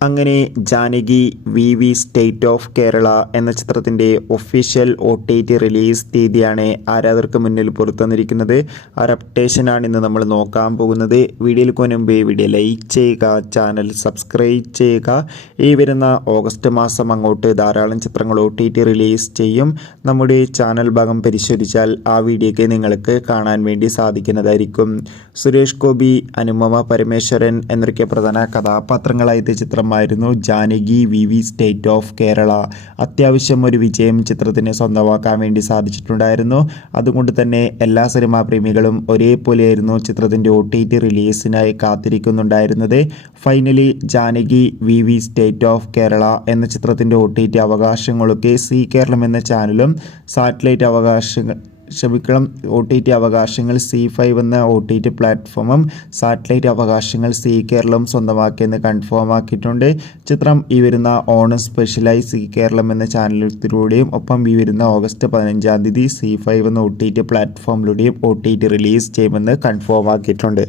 അങ്ങനെ Janaki V state of Kerala എന്ന ചിത്രത്തിൻ്റെ ഒഫീഷ്യൽ OTT റിലീസ് തീയതിയാണ് ആരാധകർക്ക് മുന്നിൽ പുറത്തുവന്നിരിക്കുന്നത്. ആ അപ്ഡേഷനാണ് ഇന്ന് നമ്മൾ നോക്കാൻ പോകുന്നത്. വീഡിയോയിൽ മുൻപ് വീഡിയോ ലൈക്ക് ചെയ്യുക, ചാനൽ സബ്സ്ക്രൈബ് ചെയ്യുക. ഈ വരുന്ന ഓഗസ്റ്റ് മാസം അങ്ങോട്ട് ധാരാളം ചിത്രങ്ങൾ OTT റിലീസ് ചെയ്യും. നമ്മുടെ ചാനൽ ഭാഗം പരിശോധിച്ചാൽ ആ വീഡിയോയ്ക്ക് നിങ്ങൾക്ക് കാണാൻ വേണ്ടി സാധിക്കുന്നതായിരിക്കും. സുരേഷ് ഗോപി, അനുപമ പരമേശ്വരൻ എന്നൊക്കെ പ്രധാന കഥാപാത്രങ്ങളായത് ചിത്രം ായിരുന്നു Janaki V state of Kerala. അത്യാവശ്യം ഒരു വിജയം ചിത്രത്തിന് സ്വന്തമാക്കാൻ വേണ്ടി സാധിച്ചിട്ടുണ്ടായിരുന്നു. അതുകൊണ്ട് തന്നെ എല്ലാ സിനിമാ പ്രേമികളും ഒരേപോലെയായിരുന്നു ചിത്രത്തിൻ്റെ OTT റിലീസിനായി കാത്തിരിക്കുന്നുണ്ടായിരുന്നത്. Finally Janaki V state of Kerala എന്ന ചിത്രത്തിൻ്റെ OTT അവകാശങ്ങളൊക്കെ സി കേരളം എന്ന ചാനലും സാറ്റലൈറ്റ് OTT അവകാശങ്ങൾ C5 എന്ന OTT പ്ലാറ്റ്ഫോമും സാറ്റലൈറ്റ് അവകാശങ്ങൾ സി കേരളം സ്വന്തമാക്കിയെന്ന് കൺഫേം ആക്കിയിട്ടുണ്ട്. ചിത്രം ഈ വരുന്ന ഓണം സ്പെഷ്യലായി സി കേരളം എന്ന ചാനലിലൂടെയും ഒപ്പം ഈ വരുന്ന ഓഗസ്റ്റ് 15-ാം തീയതി C5 എന്ന OTT പ്ലാറ്റ്ഫോമിലൂടെയും OTT റിലീസ് ചെയ്യുമെന്ന് കൺഫേം ആക്കിയിട്ടുണ്ട്.